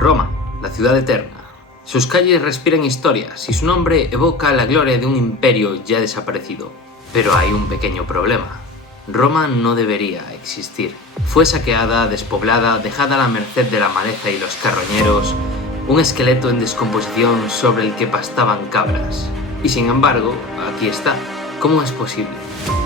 Roma, la ciudad eterna. Sus calles respiran historias y su nombre evoca la gloria de un imperio ya desaparecido. Pero hay un pequeño problema. Roma no debería existir. Fue saqueada, despoblada, dejada a la merced de la maleza y los carroñeros, un esqueleto en descomposición sobre el que pastaban cabras. Y sin embargo, aquí está. ¿Cómo es posible?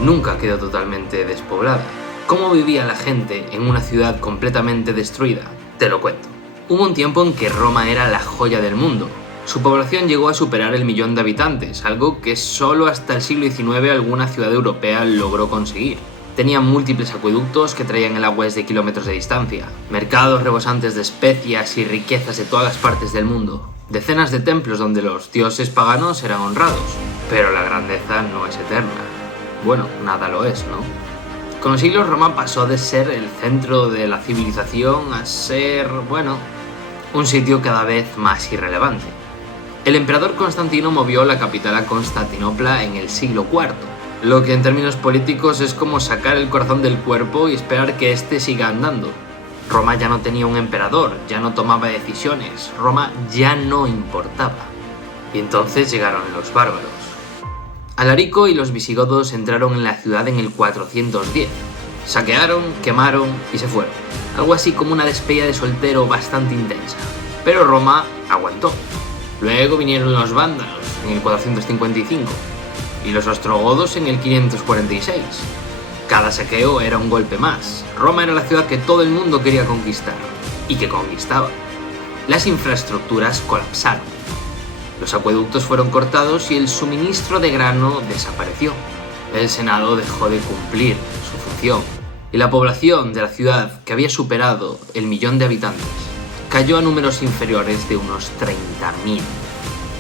Nunca quedó totalmente despoblada. ¿Cómo vivía la gente en una ciudad completamente destruida? Te lo cuento. Hubo un tiempo en que Roma era la joya del mundo. Su población llegó a superar el 1.000.000 de habitantes, algo que solo hasta el siglo XIX alguna ciudad europea logró conseguir. Tenían múltiples acueductos que traían el agua desde kilómetros de distancia, mercados rebosantes de especias y riquezas de todas las partes del mundo, decenas de templos donde los dioses paganos eran honrados. Pero la grandeza no es eterna. Bueno, nada lo es, ¿no? Con los siglos Roma pasó de ser el centro de la civilización a ser, un sitio cada vez más irrelevante. El emperador Constantino movió la capital a Constantinopla en el siglo IV, lo que en términos políticos es como sacar el corazón del cuerpo y esperar que éste siga andando. Roma ya no tenía un emperador, ya no tomaba decisiones, Roma ya no importaba. Y entonces llegaron los bárbaros. Alarico y los visigodos entraron en la ciudad en el 410. Saquearon, quemaron y se fueron. Algo así como una despedida de soltero bastante intensa. Pero Roma aguantó. Luego vinieron los vándalos en el 455 y los ostrogodos en el 546. Cada saqueo era un golpe más. Roma era la ciudad que todo el mundo quería conquistar y que conquistaba. Las infraestructuras colapsaron. Los acueductos fueron cortados y el suministro de grano desapareció. El Senado dejó de cumplir su función y la población de la ciudad, que había superado el 1.000.000 de habitantes, cayó a números inferiores de unos 30.000.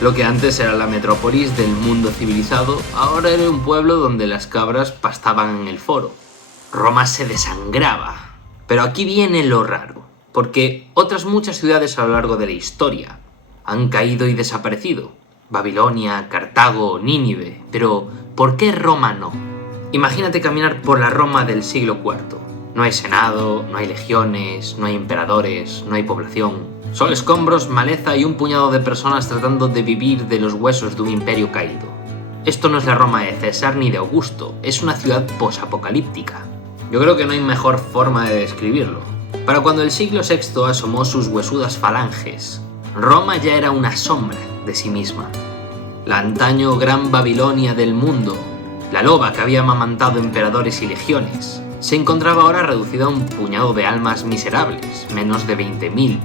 Lo que antes era la metrópolis del mundo civilizado, ahora era un pueblo donde las cabras pastaban en el foro. Roma se desangraba. Pero aquí viene lo raro, porque otras muchas ciudades a lo largo de la historia han caído y desaparecido. Babilonia, Cartago, Nínive. Pero, ¿por qué Roma no? Imagínate caminar por la Roma del siglo IV. No hay senado, no hay legiones, no hay emperadores, no hay población. Solo escombros, maleza y un puñado de personas tratando de vivir de los huesos de un imperio caído. Esto no es la Roma de César ni de Augusto, es una ciudad posapocalíptica. Yo creo que no hay mejor forma de describirlo. Para cuando el siglo VI asomó sus huesudas falanges, Roma ya era una sombra de sí misma. La antaño gran Babilonia del mundo, la loba que había amamantado emperadores y legiones, se encontraba ahora reducida a un puñado de almas miserables, menos de 20.000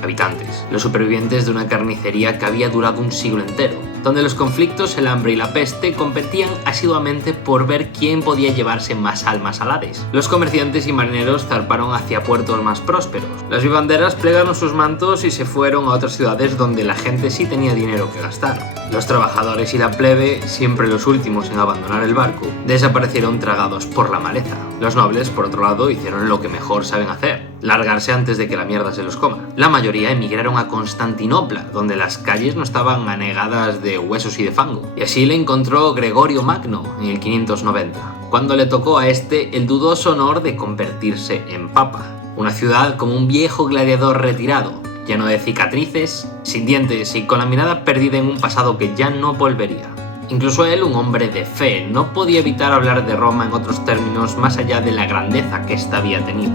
habitantes, los supervivientes de una carnicería que había durado un siglo entero, donde los conflictos, el hambre y la peste competían asiduamente por ver quién podía llevarse más almas al Hades. Los comerciantes y marineros zarparon hacia puertos más prósperos. Las vivanderas plegaron sus mantos y se fueron a otras ciudades donde la gente sí tenía dinero que gastar. Los trabajadores y la plebe, siempre los últimos en abandonar el barco, desaparecieron tragados por la maleza. Los nobles, por otro lado, hicieron lo que mejor saben hacer: largarse antes de que la mierda se los coma. La mayoría emigraron a Constantinopla, donde las calles no estaban anegadas de huesos y de fango. Y así le encontró Gregorio Magno en el 590, cuando le tocó a este el dudoso honor de convertirse en papa. Una ciudad como un viejo gladiador retirado, lleno de cicatrices, sin dientes y con la mirada perdida en un pasado que ya no volvería. Incluso él, un hombre de fe, no podía evitar hablar de Roma en otros términos más allá de la grandeza que ésta había tenido.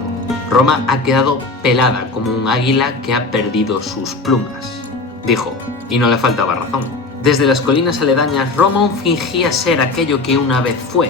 Roma ha quedado pelada como un águila que ha perdido sus plumas, dijo, y no le faltaba razón. Desde las colinas aledañas, Roma aún fingía ser aquello que una vez fue.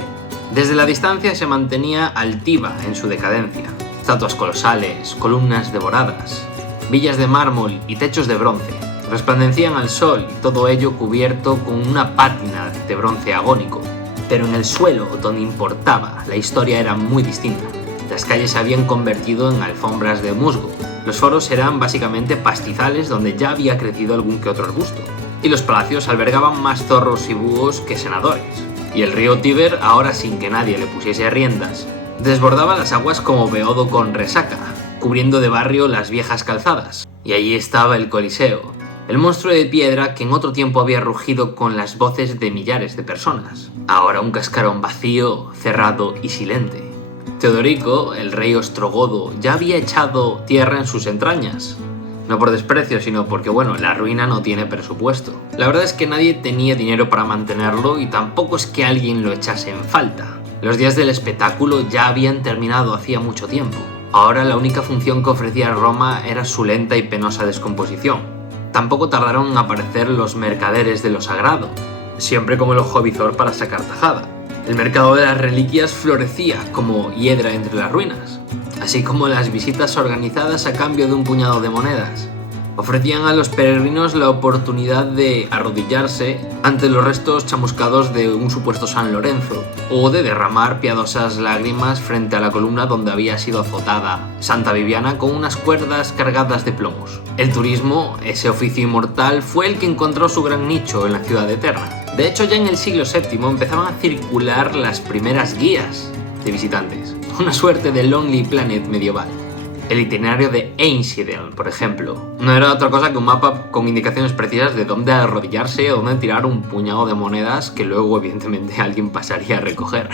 Desde la distancia se mantenía altiva en su decadencia. Estatuas colosales, columnas devoradas, villas de mármol y techos de bronce resplandecían al sol, y todo ello cubierto con una pátina de bronce agónico. Pero en el suelo, donde importaba, la historia era muy distinta. Las calles se habían convertido en alfombras de musgo. Los foros eran básicamente pastizales donde ya había crecido algún que otro arbusto. Y los palacios albergaban más zorros y búhos que senadores. Y el río Tíber, ahora sin que nadie le pusiese riendas, desbordaba las aguas como beodo con resaca, cubriendo de barrio las viejas calzadas. Y allí estaba el Coliseo, el monstruo de piedra que en otro tiempo había rugido con las voces de millares de personas. Ahora un cascarón vacío, cerrado y silente. Teodorico, el rey ostrogodo, ya había echado tierra en sus entrañas. No por desprecio, sino porque, bueno, la ruina no tiene presupuesto. La verdad es que nadie tenía dinero para mantenerlo y tampoco es que alguien lo echase en falta. Los días del espectáculo ya habían terminado hacía mucho tiempo. Ahora la única función que ofrecía Roma era su lenta y penosa descomposición. Tampoco tardaron en aparecer los mercaderes de lo sagrado, siempre con el ojo visor para sacar tajada. El mercado de las reliquias florecía como hiedra entre las ruinas, así como las visitas organizadas a cambio de un puñado de monedas. Ofrecían a los peregrinos la oportunidad de arrodillarse ante los restos chamuscados de un supuesto San Lorenzo, o de derramar piadosas lágrimas frente a la columna donde había sido azotada Santa Viviana con unas cuerdas cargadas de plomos. El turismo, ese oficio inmortal, fue el que encontró su gran nicho en la ciudad eterna. De hecho, ya en el siglo VII empezaban a circular las primeras guías de visitantes, una suerte de Lonely Planet medieval. El itinerario de Einsiedeln, por ejemplo, no era otra cosa que un mapa con indicaciones precisas de dónde arrodillarse o dónde tirar un puñado de monedas que luego evidentemente alguien pasaría a recoger.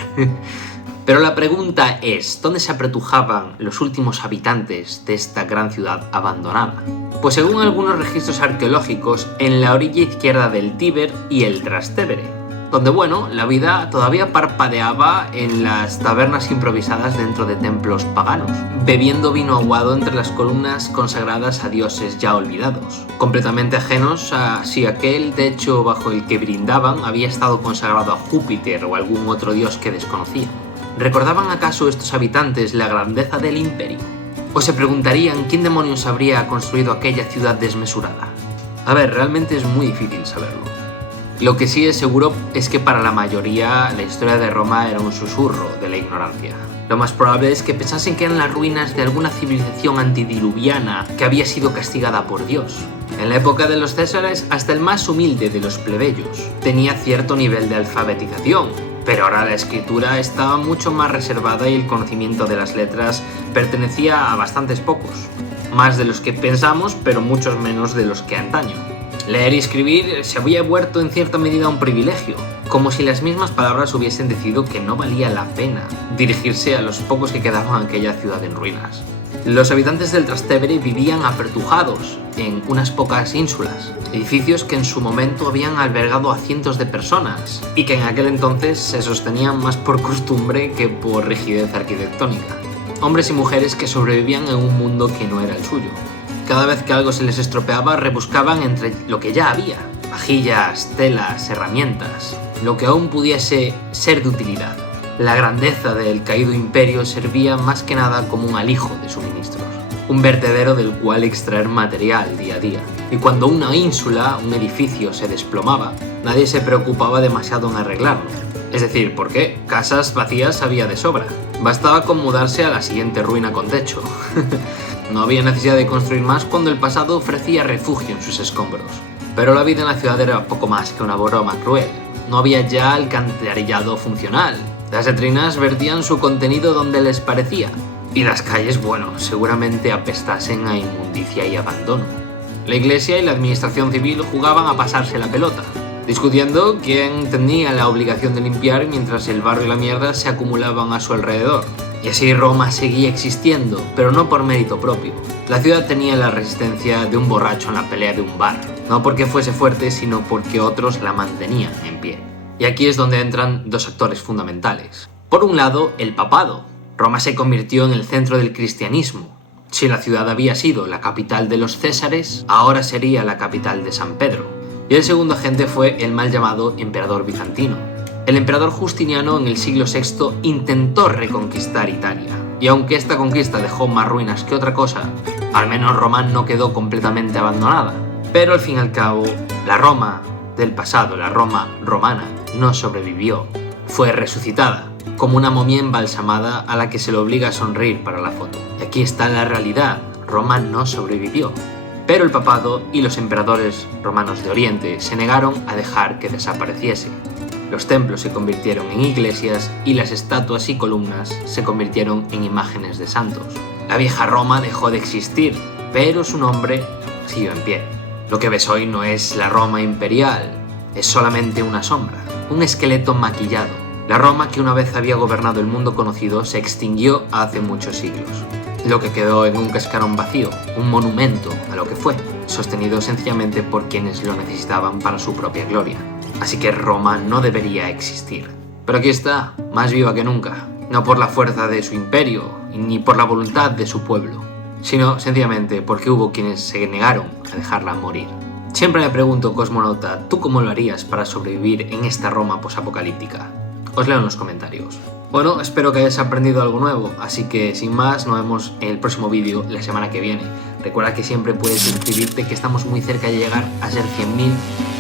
Pero la pregunta es, ¿dónde se apretujaban los últimos habitantes de esta gran ciudad abandonada? Pues según algunos registros arqueológicos, en la orilla izquierda del Tíber y el Trastevere, donde, bueno, la vida todavía parpadeaba en las tabernas improvisadas dentro de templos paganos, bebiendo vino aguado entre las columnas consagradas a dioses ya olvidados, completamente ajenos a si aquel techo bajo el que brindaban había estado consagrado a Júpiter o algún otro dios que desconocían. ¿Recordaban acaso estos habitantes la grandeza del imperio? ¿O se preguntarían quién demonios habría construido aquella ciudad desmesurada? A ver, realmente es muy difícil saberlo. Lo que sí es seguro es que para la mayoría la historia de Roma era un susurro de la ignorancia. Lo más probable es que pensasen que eran las ruinas de alguna civilización antidiluviana que había sido castigada por Dios. En la época de los Césares, hasta el más humilde de los plebeyos tenía cierto nivel de alfabetización, pero ahora la escritura estaba mucho más reservada y el conocimiento de las letras pertenecía a bastantes pocos. Más de los que pensamos, pero muchos menos de los que antaño. Leer y escribir se había vuelto en cierta medida un privilegio, como si las mismas palabras hubiesen decidido que no valía la pena dirigirse a los pocos que quedaban en aquella ciudad en ruinas. Los habitantes del Trastevere vivían apertujados en unas pocas ínsulas, edificios que en su momento habían albergado a cientos de personas y que en aquel entonces se sostenían más por costumbre que por rigidez arquitectónica. Hombres y mujeres que sobrevivían en un mundo que no era el suyo. Cada vez que algo se les estropeaba, rebuscaban entre lo que ya había: vajillas, telas, herramientas, lo que aún pudiese ser de utilidad. La grandeza del caído imperio servía más que nada como un alijo de suministros, un vertedero del cual extraer material día a día. Y cuando una ínsula, un edificio, se desplomaba, nadie se preocupaba demasiado en arreglarlo. Es decir, porque casas vacías había de sobra. Bastaba con mudarse a la siguiente ruina con techo. No había necesidad de construir más cuando el pasado ofrecía refugio en sus escombros. Pero la vida en la ciudad era poco más que una broma cruel. No había ya alcantarillado funcional. Las letrinas vertían su contenido donde les parecía. Y las calles, bueno, seguramente apestasen a inmundicia y abandono. La iglesia y la administración civil jugaban a pasarse la pelota, discutiendo quién tenía la obligación de limpiar mientras el barro y la mierda se acumulaban a su alrededor. Y así Roma seguía existiendo, pero no por mérito propio. La ciudad tenía la resistencia de un borracho en la pelea de un bar, no porque fuese fuerte, sino porque otros la mantenían en pie. Y aquí es donde entran dos actores fundamentales. Por un lado, el papado. Roma se convirtió en el centro del cristianismo. Si la ciudad había sido la capital de los Césares, ahora sería la capital de San Pedro. Y el segundo agente fue el mal llamado emperador bizantino. El emperador Justiniano en el siglo VI intentó reconquistar Italia, y aunque esta conquista dejó más ruinas que otra cosa, al menos Roma no quedó completamente abandonada. Pero al fin y al cabo, la Roma del pasado, la Roma romana, no sobrevivió. Fue resucitada, como una momia embalsamada a la que se le obliga a sonreír para la foto. Y aquí está la realidad: Roma no sobrevivió. Pero el papado y los emperadores romanos de Oriente se negaron a dejar que desapareciese. Los templos se convirtieron en iglesias y las estatuas y columnas se convirtieron en imágenes de santos. La vieja Roma dejó de existir, pero su nombre siguió en pie. Lo que ves hoy no es la Roma imperial, es solamente una sombra, un esqueleto maquillado. La Roma que una vez había gobernado el mundo conocido se extinguió hace muchos siglos. lo que quedó en un cascarón vacío, un monumento a lo que fue, sostenido sencillamente por quienes lo necesitaban para su propia gloria. Así que Roma no debería existir. Pero aquí está, más viva que nunca, no por la fuerza de su imperio, ni por la voluntad de su pueblo, sino sencillamente porque hubo quienes se negaron a dejarla morir. Siempre me pregunto, cosmonauta, ¿tú cómo lo harías para sobrevivir en esta Roma posapocalíptica? Os leo en los comentarios. Bueno, espero que hayáis aprendido algo nuevo, así que sin más, nos vemos en el próximo vídeo la semana que viene. Recuerda que siempre puedes suscribirte, que estamos muy cerca de llegar a ser 100.000,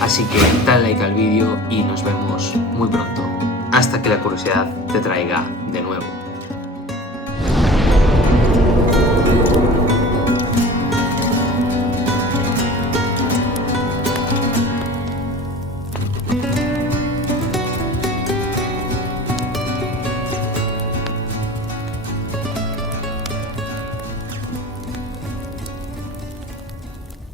así que dale like al vídeo y nos vemos muy pronto, hasta que la curiosidad te traiga de nuevo.